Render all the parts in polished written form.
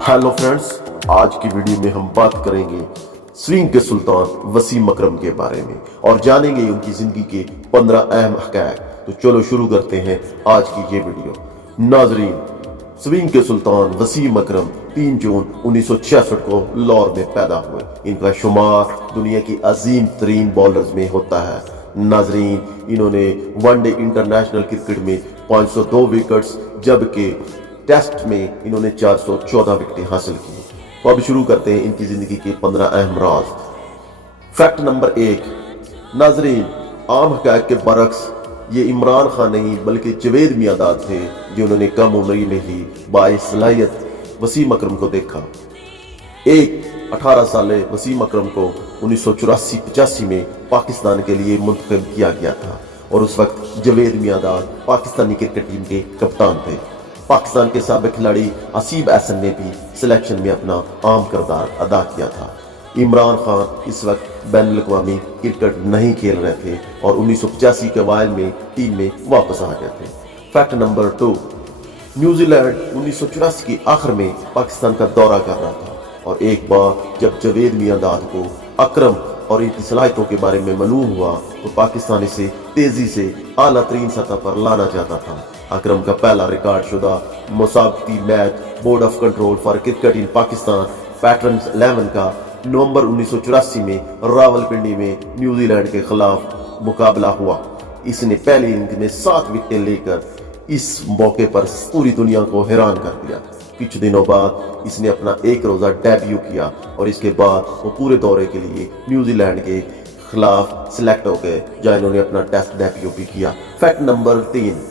Hello friends, आज की video में हम बात करेंगे स्विंग के सुल्तान वसीम अकरम के बारे में और जानेंगे उनकी जिंदगी के 15 अहम हक़ाइक़। तो चलो शुरू करते हैं आज की ये वीडियो। नाजरीन, स्विंग के सुल्तान वसीम अकरम 3 जून 1966 को लाहौर में पैदा हुए। इनका शुमार दुनिया की अजीम तरीन बॉलर्स में होता है। नाजरीन, इन्होंने वनडे इंटरनेशनल क्रिकेट में 502 विकेट्स जबकि टेस्ट में इन्होंने 414 विकेटें हासिल की। तो अब शुरू करते हैं इनकी जिंदगी के 15 अहम राज। Fact number 1। नाजरीन, आम हक़ाइक़ के बरक्स ये इमरान खान नहीं बल्कि जावेद मियांदाद थे जिन्होंने कम उम्र में ही बाइसलाहियत वसीम अकरम को देखा। 18 साल वसीम अकरम को 1984-85 में पाकिस्तान के लिए मुंतखब किया गया था और उस वक्त जावेद मियांदाद पाकिस्तानी क्रिकेट टीम के कप्तान थे। पाकिस्तान के साबिक खिलाड़ी आसिफ अहसन ने भी सिलेक्शन में अपना अहम किरदार अदा किया था। इमरान खान इस वक्त बैनुल-अक़वामी क्रिकेट नहीं खेल रहे थे और 1985 के अवाइल में टीम में वापस आ गए थे। Fact number 2। न्यूजीलैंड 1984 के आखिर में पाकिस्तान का दौरा कर रहा था और एक बार जब जावेद मियांदाद को अकरम और इनकी सलाहियतों के बारे में मालूम हुआ तो पाकिस्तान इसे तेजी से आला तरीन सतह पर लाना चाहता था। अकरम का पहला रिकॉर्ड शुदा मुसाबती match board of control for cricket in Pakistan patrons 11 का नवंबर 1984 में रावलपिंडी में न्यूजीलैंड के खिलाफ मुकाबला हुआ। इसने पहली इनिंग में 7 विकेटें लेकर इस मौके पर पूरी दुनिया को हैरान कर दिया। कुछ दिनों बाद इसने अपना एक रोजा डेब्यू किया और इसके बाद वो पूरे दौरे के लिए न्यूजीलैंड के खिलाफ सिलेक्ट हो गए जहां इन्होंने अपना टेस्ट डेब्यू भी किया। Fact number 3।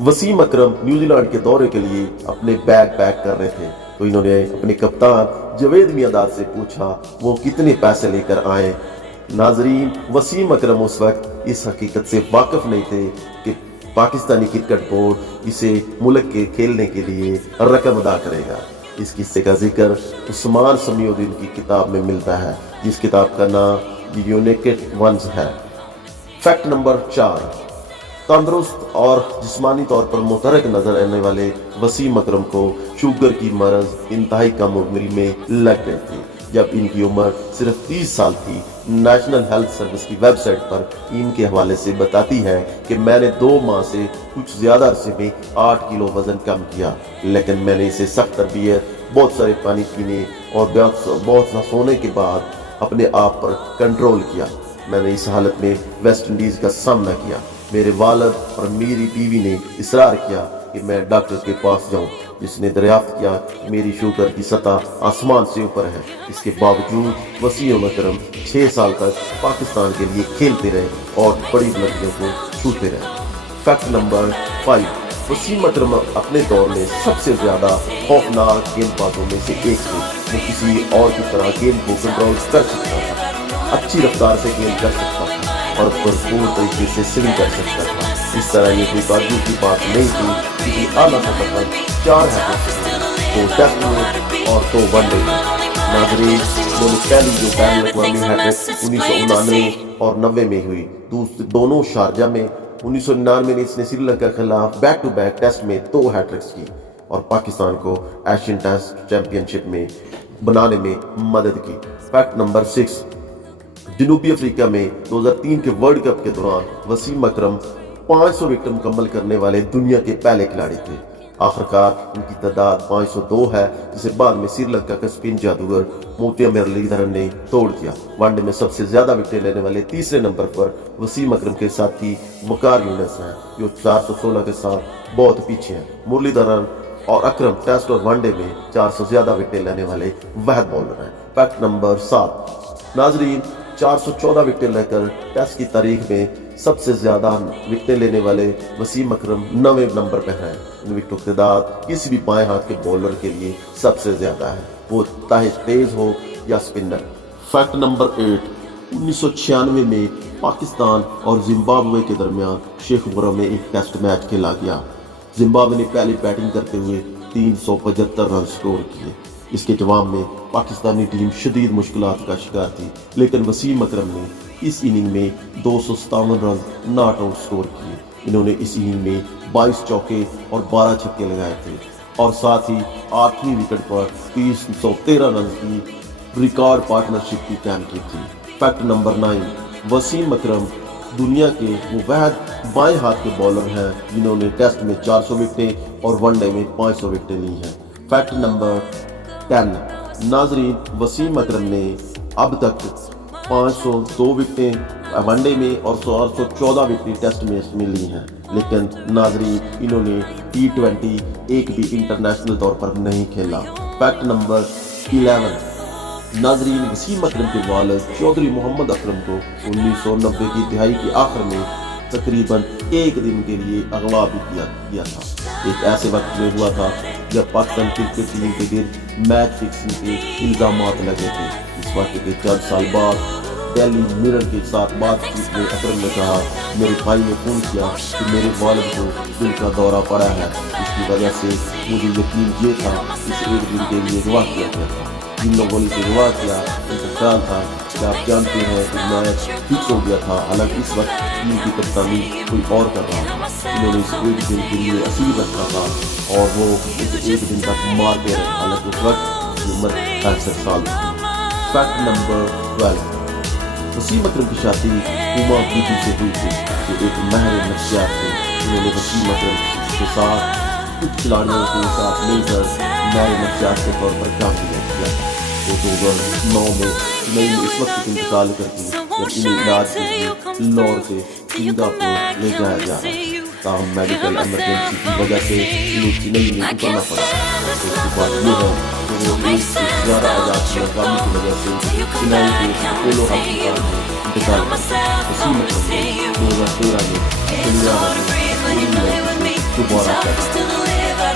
वसीम अकरम न्यूजीलैंड के दौरे के लिए अपने बैग पैक कर रहे थे तो इन्होंने अपने कप्तान जावेद मियांदाद से पूछा वो कितने पैसे लेकर आए। नाजरीन, वसीम अकरम उस वक्त इस हकीकत से वाकिफ नहीं थे कि पाकिस्तानी क्रिकेट बोर्ड इसे मुल्क के खेलने के लिए रकम अदा करेगा। इस किस्से का जिक्र उस्मान समीउद्दीन की किताब में मिलता है जिस किताब का नाम यूनाइटेड वंस है। Fact number 4। तंदुरुस्त और जिस्मानी तौर पर मुतहरक नजर आने वाले वसीम अकरम को शुगर की मरज इंतहाई कम उम्र में लग गई थी जब इनकी उम्र सिर्फ 30 साल थी। नेशनल हेल्थ सर्विस की वेबसाइट पर इनके हवाले से बताती है कि मैंने 2 माह से कुछ ज्यादा अरसे में 8 किलो वजन कम किया, लेकिन मैंने इसे सख्त तरबियत, बहुत सारे पानी पीने और बहुत सा सोने के बाद अपने आप पर कंट्रोल किया। मैंने इस हालत में वेस्ट इंडीज का सामना किया। मेरे वालिद और मेरी बीवी ने इसरार किया कि मैं डॉक्टर के पास जाऊं, जिसने दरियाफ्त किया कि मेरी शुगर की सतह आसमान से ऊपर है। इसके बावजूद वसीम अकरम 6 साल तक पाकिस्तान के लिए खेलते रहे और बड़ी बुलंदियों को छूते रहे। Fact number 5। वसीम अकरम अपने दौर में सबसे ज्यादा खौफनाक गेंदबाजों में से एक थे। वो किसी और की तरह गेंद को कंट्रोल कर सकता था, अच्छी रफ्तार से गेंद कर सकता था और भरपूर तरीके से स्विंग कर सकता था। इस तरह ये कोई ताज्जुब की बात नहीं थी कि आला सतह पर 4 हैट्रिक्स, 2 टेस्ट में और 2 वनडे में। नाजरीन, दोनों पहली जो बैनुल-अक़वामी हैट्रिक 1999 और 90 में हुई, दोनों शारजा में। 1999 में इसने श्रीलंका के खिलाफ बैक टू बैक टेस्ट में 2 हैट्रिक्स की और पाकिस्तान को एशियन टेस्ट चैंपियनशिप में बनाने में मदद की। Fact number 6। जनूबी अफ्रीका में 2003 के वर्ल्ड कप के दौरान वसीम अकरम 500 विकेट मुकम्मल करने वाले दुनिया के पहले खिलाड़ी थे। आखिरकार इनकी तादाद 502 है, जिसे बाद में श्रीलंका का स्पिन जादूगर मोतिया मुरलीधरन ने तोड़ दिया। वनडे में सबसे ज्यादा विकेट लेने वाले तीसरे नंबर पर वसीम अकरम के साथी वकार यूनुस हैं जो 416 के साथ बहुत पीछे हैं। मुरलीधरन और अकरम टेस्ट और वनडे में 400 ज्यादा विकेट लेने वाले वाहिद बॉलर हैं। Fact number 7। नाजरीन, 414 विकेट लेकर टेस्ट की तारीख में सबसे ज्यादा विकेट लेने वाले वसीम अकरम 9वें नंबर पर हैं। इन विकेटों की तादाद किसी भी बाएं हाथ के बॉलर के लिए सबसे ज्यादा है, वो चाहे तेज हो या स्पिनर। Fact number 8। 1996 में पाकिस्तान और जिम्बाब्वे के दरमियान शेखपुरा में एक टेस्ट मैच खेला गया। जिम्बाब्वे ने पहली बैटिंग करते हुए 375 रन स्कोर किए। इसके जवाब में पाकिस्तानी टीम शदीद मुश्किलात का शिकार थी, लेकिन वसीम अकरम ने इस इनिंग में 257 रन नॉट आउट स्कोर किए। इन्होंने इस इनिंग में 22 चौके और 12 छक्के लगाए थे। और साथ ही 8वीं विकेट पर 313 रन की रिकॉर्ड पार्टनरशिप की कायम की थी। फैक्ट नंबर 9, वसीम अकरम दुनिया के वो वहद बाएं हाथ के बॉलर हैं जिन्होंने टेस्ट में 400 विकेटें और वनडे में 500 विकेटें ली हैं। फैक्ट नंबर 10, नाजरीन, वसीम अकरम ने अब तक 502 विकेटें वनडे में और 414 विकेटें टेस्ट मैच में ली हैं। लेकिन नाजरीन, इन्होंने T20 एक भी इंटरनेशनल तौर पर नहीं खेला। फैक्ट नंबर 11, नाजरीन, वसीम अकरम के वालिद चौधरी मोहम्मद अकरम को 1990 की दिहाई के आखिर में तकरीबन एक दिन के लिए अगवा भी किया गया था। एक ऐसे वक्त में हुआ था जब पाकिस्तान क्रिकेट टीम के गिर्द मैच फिक्सिंग के इल्जामात लगे थे। इस वाक़े के चंद साल बाद डेली मिरर के साथ बातचीत में अकरम ने कहा, मेरे भाई ने फोन किया कि मेरे वालिद को दिल का दौरा पड़ा है, इसकी वजह से मुझे यकीन ये था इस एक दिन के लिए अगवा किया गया था। जिन लोगों ने अगवा किया उनका ख्याल था कि आप जानते हैं कि मैच फिक्स हो गया था, हालांकि इस वक्त टीम की कप्तानी कोई और कर रहा था। इन्होंने इस एक दिन के लिए असील रखा था और वो इस एक दिन तक मारते रहे, हालांकि उस वक्त उसकी उम्र 65 साल थी। फैक्ट नंबर 12, वसीम अकरम की शादी उमा बीबी से हुई थी जो एक महर नफ्सियात थे। उन्होंने वसीम अकरम के साथ कुछ खिलाड़ियों के साथ मिलकर महर नफ्सियात के तौर पर काम किया था। वो 2009 में चेन्नई में इस वक्त इंतकाल करती जब इन्हें इलाज के लिए लाहौर से सिंगापुर ले जाया जा रहा था। ताहम मेडिकल इमरजेंसी की वजह से इन्हें चेन्नई में उतरना पड़ा। तो उसकी बात यह है कि वो एक से ज़्यादा आजाद की नाकामी की वजह से चेन्नई के अपोलो हॉस्पिटल में इंतकाल कर गए। वसीम अकरम ने 2013 में दोबारा किया।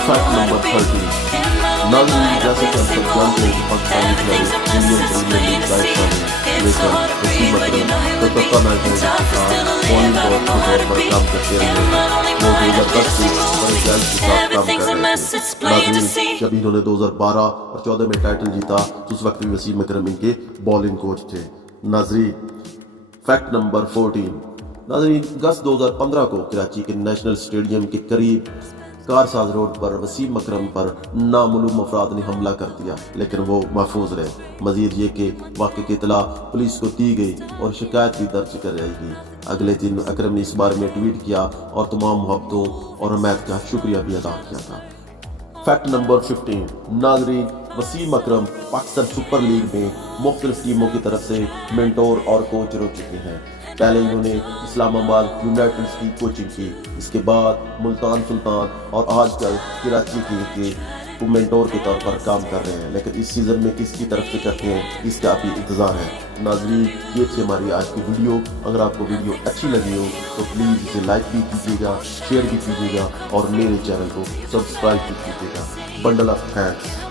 फैक्ट नंबर 13, नाज़रीन, जैसे कि हम सब जानते हैं कि पाकिस्तानी खिलाड़ी इंडियन प्रीमियर लीग का हिस्सा हैं, लेकिन वसीम अकरम कोलकाता नाइट राइडर्स के साथ बॉलिंग कोच के तौर पर काम करते रहे। वो 2010 से फ्रेंचाइज के साथ काम कर रहे थे। नाज़रीन, जब इन्होंने 2012 और 14 में टाइटल जीता तो उस वक्त भी वसीम अकरम इनके बॉलिंग कोच थे। नाज़रीन, फैक्ट नंबर 14, नाज़रीन, अगस्त 2015 को कराची के नेशनल स्टेडियम के करीब कारसाज रोड पर वसीम अकरम पर नामालूम अफराद ने हमला कर दिया, लेकिन वो महफूज रहे। मजीद ये कि वाक़े की इत्तला पुलिस को दी गई और शिकायत भी दर्ज कराई गई। अगले दिन अकरम ने इस बारे में ट्वीट किया और तमाम मोहब्बतों और हमायत का शुक्रिया भी अदा किया था। फैक्ट नंबर 15, नाज़रीन, वसीम अकरम पाकिस्तान सुपर लीग में मुख्तलिफ टीमों की तरफ से मेंटोर और कोच रह चुके हैं। पहले इन्होंने इस्लामाबाद यूनाइटेड की कोचिंग की, इसके बाद मुल्तान सुल्तान और आजकल कराची के मेंटोर के तौर पर काम कर रहे हैं। लेकिन इस सीज़न में किसकी तरफ से करते हैं इसका भी इंतज़ार है। नाज़रीन, ये थी हमारी आज की वीडियो। अगर आपको वीडियो अच्छी लगी हो तो प्लीज़ इसे लाइक भी कीजिएगा, शेयर भी कीजिएगा और मेरे चैनल को सब्सक्राइब भी कीजिएगा। Bundle of thanks.